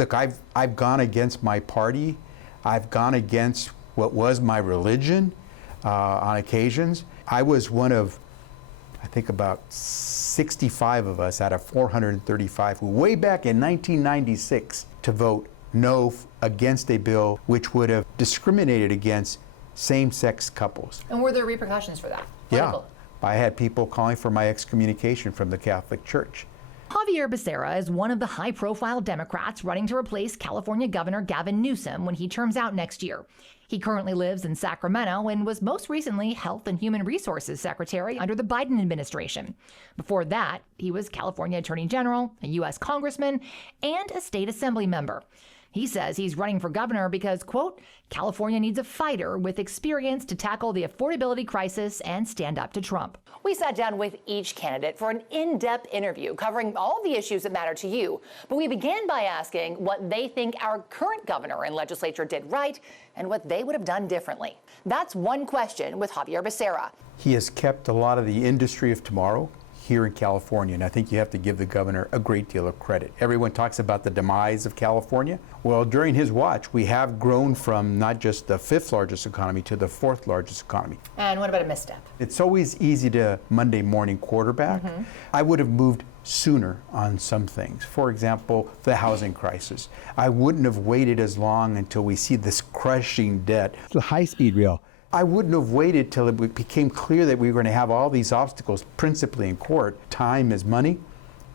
Look, I've gone against my party. I've gone against what was my religion on occasions. I was one of, I think, about 65 of us out of 435 who way back in 1996 to vote no against a bill which would have discriminated against same-sex couples. And were there repercussions for that? Yeah. I had people calling for my excommunication from the Catholic Church. Xavier Becerra is one of the high-profile Democrats running to replace California Governor Gavin Newsom when he terms out next year. He currently lives in Sacramento and was most recently Health and Human Resources Secretary under the Biden administration. Before that, he was California Attorney General, a U.S. Congressman, and a state assembly member. He says he's running for governor because, quote, California needs a fighter with experience to tackle the affordability crisis and stand up to Trump. We sat down with each candidate for an in-depth interview covering all the issues that matter to you. But we began by asking what they think our current governor and legislature did right and what they would have done differently. That's one question with Xavier Becerra. He has kept a lot of the industry of tomorrow here in California, and I think you have to give the governor a great deal of credit. Everyone talks about the demise of California. Well, during his watch, we have grown from not just the 5th largest economy to the 4th largest economy. And what about a misstep? It's always easy to Monday morning quarterback. I would have moved sooner on some things. For example, the housing crisis. I wouldn't have waited as long until we see this crushing debt. It's a high-speed rail. I wouldn't have waited till it became clear that we were going to have all these obstacles, principally in court. Time is money.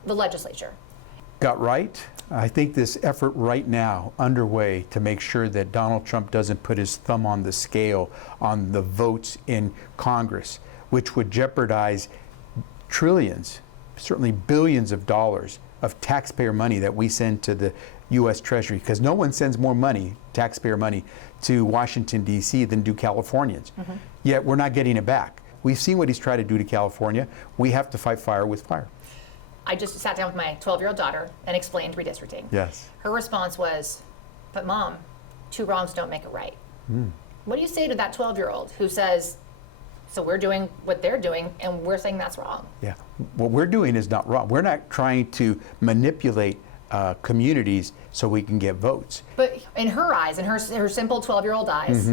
The legislature got right. I think this effort right now underway to make sure that Donald Trump doesn't put his thumb on the scale on the votes in Congress, which would jeopardize trillions, certainly billions of dollars of taxpayer money that we send to the U.S. Treasury, because no one sends more money, taxpayer money, to Washington, D.C. than do Californians. Yet we're not getting it back. We've seen what he's tried to do to California. We have to fight fire with fire. I just sat down with my 12-year-old daughter and explained redistricting. Yes. Her response was, but Mom, 2 wrongs don't make it right. What do you say to that 12-year-old who says, so we're doing what they're doing and we're saying that's wrong? Yeah, what we're doing is not wrong. We're not trying to manipulate communities so we can get votes. But in her eyes, in her simple 12-year-old eyes,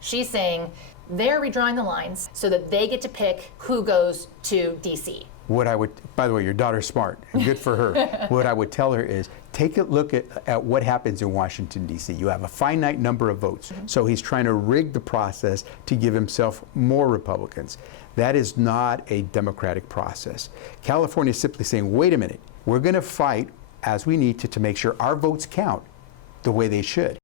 she's saying they're redrawing the lines so that they get to pick who goes to D.C. What I would, by the way, your daughter's smart, and good for her. What I would tell her is, take a look at what happens in Washington, D.C. You have a finite number of votes. So he's trying to rig the process to give himself more Republicans. That is not a democratic process. California is simply saying, wait a minute, we're going to fight as we need to make sure our votes count the way they should.